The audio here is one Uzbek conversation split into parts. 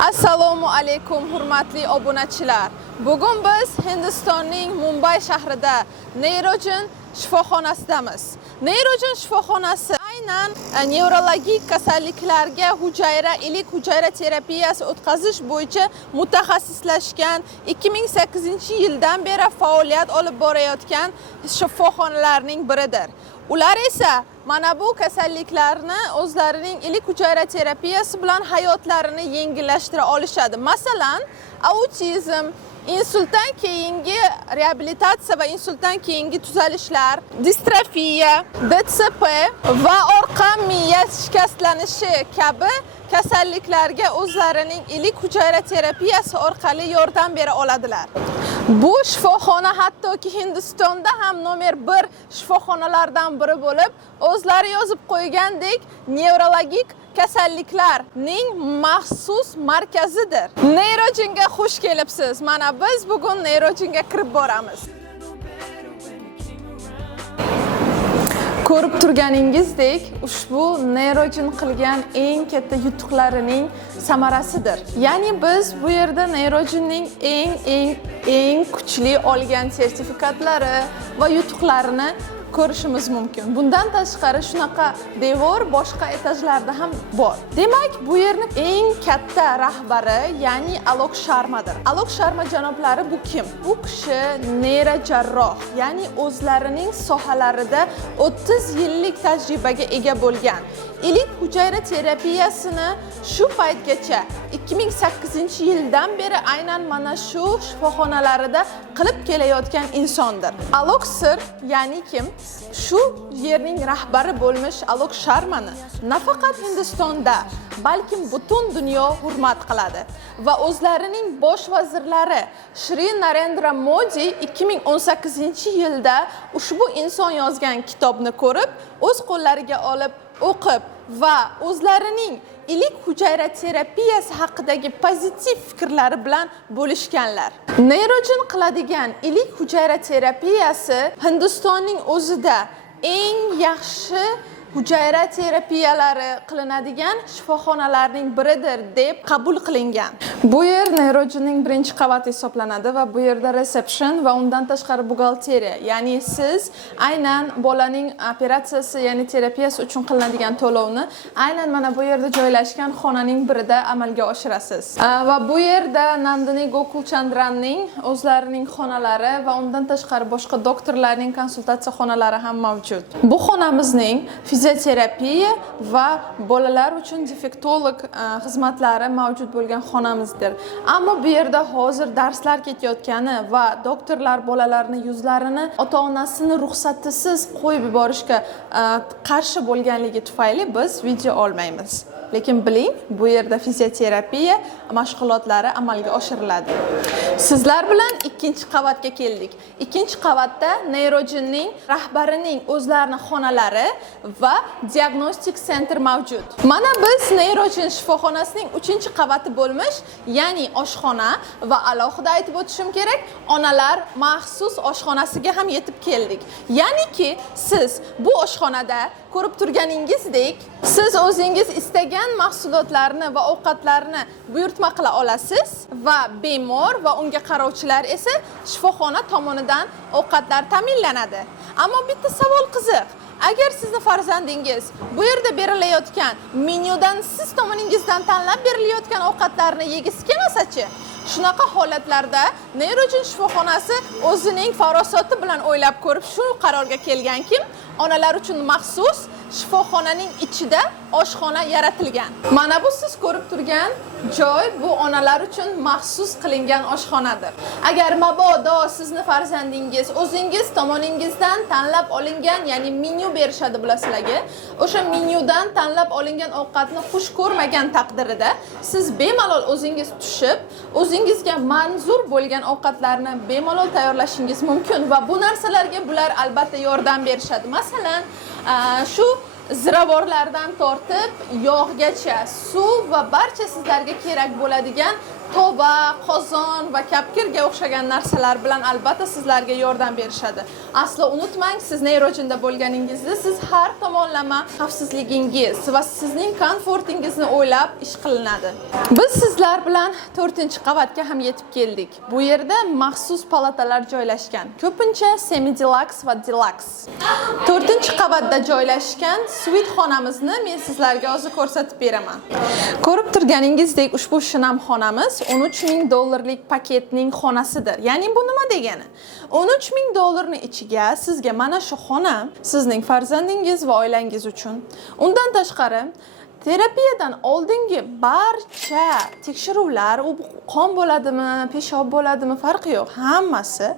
Assalomu alaykum hurmatli obunachilar. Bugun biz Hindistonning Mumbay shahrida Neurogen shifoxonasidamiz. Neurogen shifoxonasi aynan nevrologik kasalliklarga ilik hujayra terapiyasi o'tkazish bo'yicha mutaxassislashgan 2008-yildan beri faoliyat olib borayotgan shifoxonalarning biridir. Ular esa mana bu kasalliklarni o'zlarining ilik hujayra terapiyasi bilan hayotlarini yengillashtira olishadi. Masalan, autizm, insultdan keyingi reabilitatsiya va insultdan keyingi tuzalishlar, distrofiya, DTSP va orqa miya shikastlanishi kabi kasalliklarga o'zlarining ilik hujayra terapiyasi orqali yordam bera oladilar. Bu shifoxona hattoki Hindistonda ham nomer 1 shifoxonalardan biri bo'lib, o'zlari yozib qo'ygandek nevrologik kasalliklarning maxsus markazidir. Neurogenga xush kelibsiz. Mana biz bugun Neurogenga kirib boramiz. Ko'rib turganingizdek, ushbu Neurogen qilgan eng katta yutuqlarining samarasidir. Ya'ni biz bu yerda Neurogenning eng kuchli olgan sertifikatlari va yutuqlarini ko'rishimiz mumkin. Bundan tashqari shunaqa devor boshqa etajlarda ham bor. Demak, bu yerning eng katta rahbari, ya'ni Alok Sharmadir. Alok Sharma janoblari bu kim? Bu kishi neyrojarroh, ya'ni o'zlarining sohalarida 30 yillik tajribaga ega bo'lgan. Ilik hujayra terapiyasini shu paytgacha 2008-yildan beri aynan mana shu shifoxonalarida qilib kelayotgan insondir. Alok Sir, ya'ni kim? Shu yerning rahbari bo'lmish Alok Sharmani nafaqat Hindistonda, balkim butun dunyo hurmat qiladi va o'zlarining bosh vazirlari Shri Narendra Modi 2018-yilda ushbu inson yozgan kitobni ko'rib, o'z qo'llariga olib o'qib va o'zlarining ilik hujayra terapiyasi haqidagi pozitiv fikrlari bilan bo'lishganlar. Neurogen qiladigan ilik hujayra terapiyasi Hindistonning o'zida eng yaxshi hujayra terapiyalari qilinadigan shifoxonalarning biridir deb qabul qilingan. Bu yer Neurogenning birinchi qavati hisoblanadi va bu yerda reception va undan tashqari buxgalteriya, ya'ni siz aynan bolaning operatsiyasi, ya'ni terapiyasi uchun qilinadigan to'lovni aynan mana bu yerda joylashgan xonaning birida amalga oshirasiz. Va bu yerda Nandini Gokulchandranning o'zlarining xonalari va undan tashqari boshqa doktorlarning konsultatsiya xonalari ham mavjud. Bu xonamizning fizioterapiya va bolalar uchun defektolog xizmatlari mavjud bo'lgan xonamizdir. Ammo bu yerda hozir darslar ketayotgani va doktorlar bolalarni yuzlarini ota-onasini ruxsatisiz qo'yib yuborishga qarshi bo'lganligi tufayli biz video olmaymiz. Lekin biling, bu yerda fizioterapiya mashg'ulotlari amalga oshiriladi. Sizlar bilan ikkinchi qavatga keldik. Ikkinchi qavatda Neurogenning rahbarining o'zlarining xonalari va diagnostik center mavjud. Mana biz Neurogen shifoxonasining 3-qavati bo'lmish, ya'ni oshxona va alohida aytib o'tishim kerak, onalar maxsus oshxonasiga ham yetib keldik. Ya'niki siz bu oshxonada ko'rib turganingizdek, siz o'zingiz istagan mahsulotlarni va ovqatlarni buyurtma qila olasiz va bemor va unga qarovchilar esa shifoxona tomonidan ovqatlar ta'minlanadi. Ammo bitta savol qiziq. Agar sizni farzandingiz bu yerda berilayotgan menyudan siz tomoningizdan tanlab berilayotgan ovqatlarni yegisi kelmasa-chi? Shunaqa holatlarda Neurogen shifoxonasi o'zining farosati bilan o'ylab ko'rib shu qarorga kelganki, onalar uchun maxsus shifoxonaning ichida oshxona yaratilgan. Mana bu siz ko'rib turgan joy bu onalar uchun maxsus qilingan oshxonadir. Agar mabodo sizni farzandingiz o'zingiz tomoningizdan tanlab olingan, ya'ni menyu berishadi bularga, o'sha menyudan tanlab olingan ovqatni xush ko'rmagan taqdirida siz bemalol o'zingiz tushib, o'zingizga manzur bo'lgan ovqatlarni bemalol tayyorlashingiz mumkin va bu narsalarga bular albatta yordam berishadi. Masalan, shu ziravorlardan tortib yog'gacha, suv va barcha sizlarga kerak bo'ladigan toba, qozon va kapgirga o'xshagan narsalar bilan albatta sizlarga yordam berishadi. Aslo unutmang, siz neyrojinda bo'lganingizda siz har tomonlama xavfsizligingiz va sizning komfortingizni o'ylab ish qilinadi. Biz sizlar bilan 4-qavatga ham yetib keldik. Bu yerda maxsus palatalar joylashgan. Ko'pincha semi deluxe va deluxe. 4-qavatda joylashgan suite xonamizni men sizlarga hozir ko'rsatib beraman. Ko'rib turganingizdek, ushbu shinam xonamiz $13,000 paketning xonasidir. Ya'ni bu nima degani? $13,000 ichiga sizga mana shu xona sizning farzandingiz va oilangiz uchun. Undan tashqari terapiyadan oldingi barcha tekshiruvlar, u qon bo'ladimi, peshob bo'ladimi, farqi yo'q, hammasi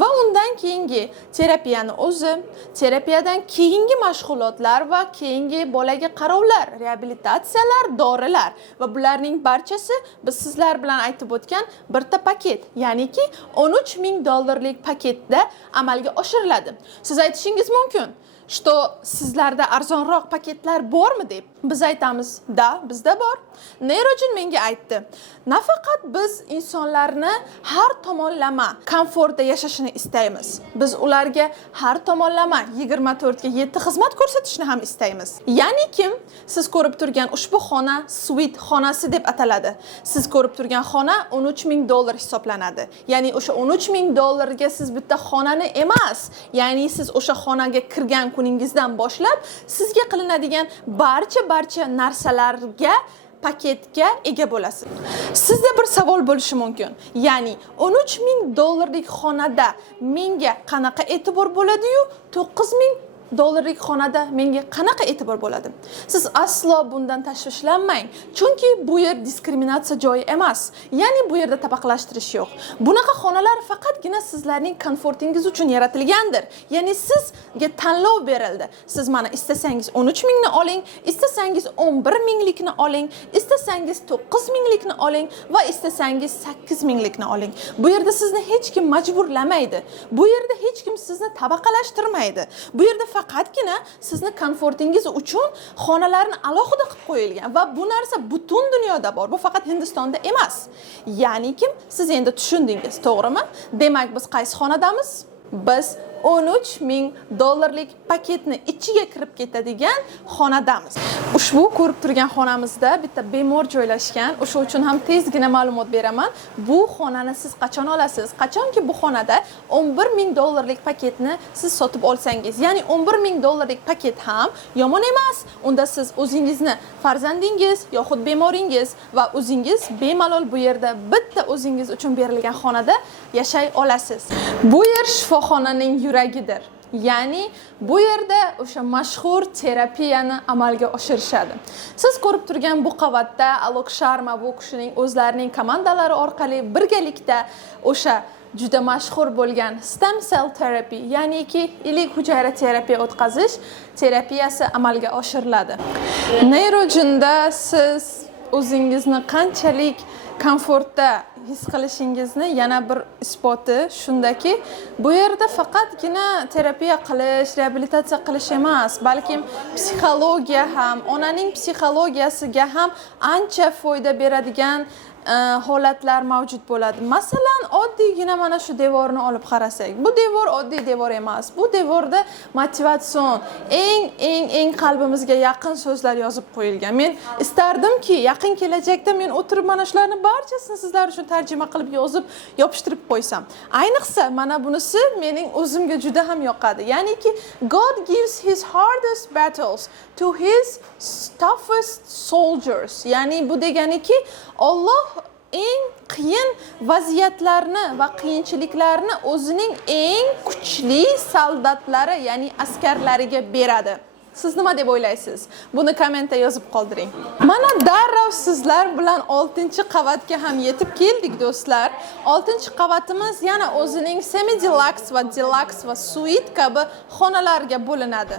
va undan keyingi terapiyani o'zi, terapiyadan keyingi mashg'ulotlar va keyingi bolaga qarovlar, reabilitatsiyalar, dorilar va bularning barchasi biz sizlar bilan aytib o'tgan bitta paket, ya'niki $13,000 paketda amalga oshiriladi. Siz aytishingiz mumkin, что sizlarda arzonroq paketlar bormi deb. Biz aytamiz, da, bizda bor. Neyrojin menga aytdi. Nafaqat biz insonlarni har tomonlama komfortda yashashini istaymiz. Biz ularga har tomonlama 24/7 xizmat ko'rsatishni ham istaymiz. Ya'ni kim? Siz ko'rib turgan ushbu xona suite xonasi deb ataladi. Siz ko'rib turgan xona $13,000 hisoblanadi. Ya'ni o'sha $13,000 ga siz bitta xonani emas, ya'ni siz o'sha xonaga kirgan kuningizdan boshlab sizga qilinadigan barcha narsalarga paketga ega bo'lasiz. Sizda bir savol bo'lishi mumkin. Ya'ni $13,000 xonada menga qanaqa e'tibor bo'ladi-yu, $9,000 xonada menga qanaqa e'tibor bo'ladi? Siz aslo bundan tashvishlanmang, chunki bu yer diskriminatsiya joyi emas. Ya'ni bu yerda tabaqlashtirish yo'q. Bunaqa xonalar faqatgina sizlarning komfortingiz uchun yaratilgandir. Ya'ni sizga tanlov berildi. Siz mana istasangiz 13,000 ni oling, istasangiz 11,000 ni oling, istasangiz 9,000 ni oling va istasangiz 8,000 ni oling. Bu yerda sizni hech kim majburlamaydi. Bu yerda hech kim sizni tabaqalashtirmaydi. Bu yerda faqatgina sizni komfortingiz uchun xonalarni alohida qilib qo'yilgan va bu narsa butun dunyoda bor. Bu faqat Hindistonda emas. Ya'ni kim? Siz endi tushundingiz, to'g'rimi? Demak, biz qaysi xonadamiz? Biz $13,000 paketni ichiga kirib ketadigan xonadamiz. Ushbu ko'rib turgan xonamizda bitta bemor joylashgan. O'sha uchun ham tezgina ma'lumot beraman. Bu xonani siz qachon olasiz? Qachonki bu xonada $11,000 paketni siz sotib olsangiz, ya'ni $11,000 paket ham yomon emas. Unda siz o'zingizni, farzandingiz yoxud bemoringiz va o'zingiz bemalol bu yerda bitta o'zingiz uchun berilgan xonada yashay olasiz. Bu yer shifoxonaning yuragidir. Ya'ni bu yerda o'sha mashhur terapiyani amalga oshirishadi. Siz ko'rib turgan bu qavatda Alok Sharma bu kishining o'zlarining komandalari orqali birgalikda o'sha juda mashhur bo'lgan stem cell therapy, ya'niki ilik hujayra terapiya o'tkazish terapiyasi amalga oshiriladi. Neyrojinda siz o'zingizni qanchalik komfortda his qilishingizni yana bir isboti shundaki, bu yerda faqatgina terapiya qilish, reabilitatsiya qilish emas, balkim psixologiya ham, onaning psixologiyasiga ham ancha foyda beradigan holatlar mavjud bo'ladi. Masalan, oddiygina mana shu devorni olib qarasak. Bu devor oddiy devor emas. Bu devorda motivatsion, eng qalbimizga yaqin so'zlar yozib qo'yilgan. Men istardimki, yaqin kelajakda men o'tirib mana shularni barchasini sizlar uchun tarjima qilib yozib, yopishtirib qo'ysam. Ayniqsa mana bunisi mening o'zimga juda ham yoqadi. Ya'niki God gives his hardest battles to his toughest soldiers. Ya'ni bu deganiki Alloh eng qiyin vaziyatlarni va qiyinchiliklarni o'zining eng kuchli soldatlari, ya'ni askarlariga beradi. Siz nima deb o'ylaysiz? Buni kommentda yozib qoldiring. Mana darrov sizlar bilan 6-qavatga ham yetib keldik do'stlar. 6-qavatimiz yana o'zining semi deluxe va deluxe va suite kabi xonalarga bo'linadi.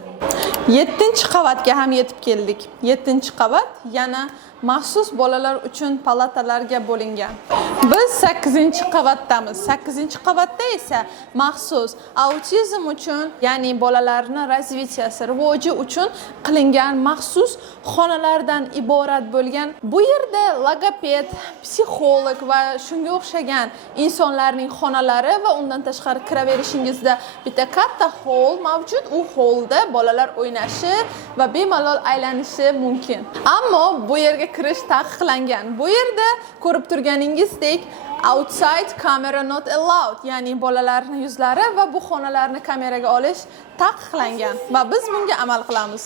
7-qavatga ham yetib keldik. 7-qavat yana maxsus bolalar uchun palatalarga bo'lingan. Biz 8-qavatdamiz. 8-qavatda esa maxsus autizm uchun, ya'ni bolalarning razvitsiyasi, rivoji uchun qilingan maxsus xonalardan iborat bo'lgan. Bu yerda logoped, psixolog va shunga o'xshagan insonlarning xonalari va undan tashqari kiraverishingizda bitta katta hol mavjud. U holda bolalar o'ynashi va bemalol aylanishi mumkin. Ammo bu yerga kirish taqiqlangan. Bu yerda ko'rib turganingizdek outside camera not allowed, ya'ni bolalarning yuzlari va bu xonalarni kameraga olish taqiqlangan va biz bunga amal qilamiz.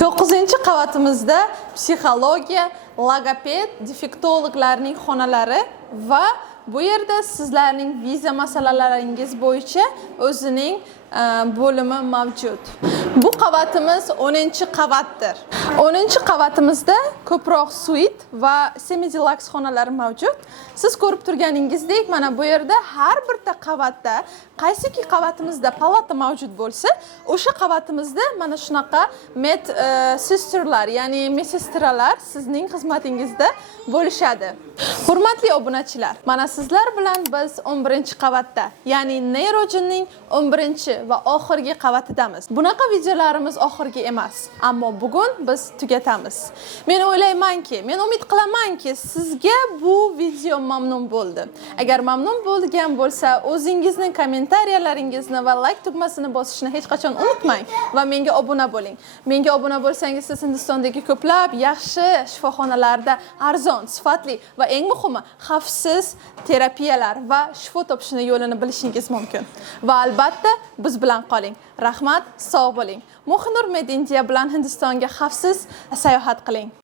9-qavatimizda psixologiya, logoped, defektologlarning xonalari va bu yerda sizlarning viza masalalaringiz bo'yicha o'zining bo'limi mavjud. Bu qavatimiz 10-qavatdir. 10-qavatimizda ko'proq suite va semi deluxe xonalar mavjud. Siz ko'rib turganingizdek, mana bu yerda har bitta qavatda qaysiki qavatimizda palata mavjud bo'lsa, o'sha qavatimizda mana shunaqa med sisterlar, ya'ni mesestralar sizning xizmatingizda bo'lishadi. Hurmatli obunachilar, mana sizlar bilan biz 11-qavatda, ya'ni Neurogen'ning 11 va oxirgi qavatidamiz. Bunaqa videolarimiz oxirgi emas, ammo bugun biz tugatamiz. Men o'ylaymanki, men umid qilamanki, sizga bu video mamnun bo'ldi. Agar mamnun bo'lgan bo'lsa, o'zingizning kommentariyalaringizni va like tugmasini bosishni hech qachon unutmang va menga obuna bo'ling. Menga obuna bo'lsangiz, siz Hindistondagi ko'plab yaxshi shifoxonalarda arzon, sifatli va eng muhimi xavfsiz terapiyalar va shifo topishni yo'lini bilishingiz mumkin. Va albatta biz bilan qoling. Rahmat, sog' bo'ling. Mohinur Med India bilan Hindistonga xavfsiz sayohat qiling.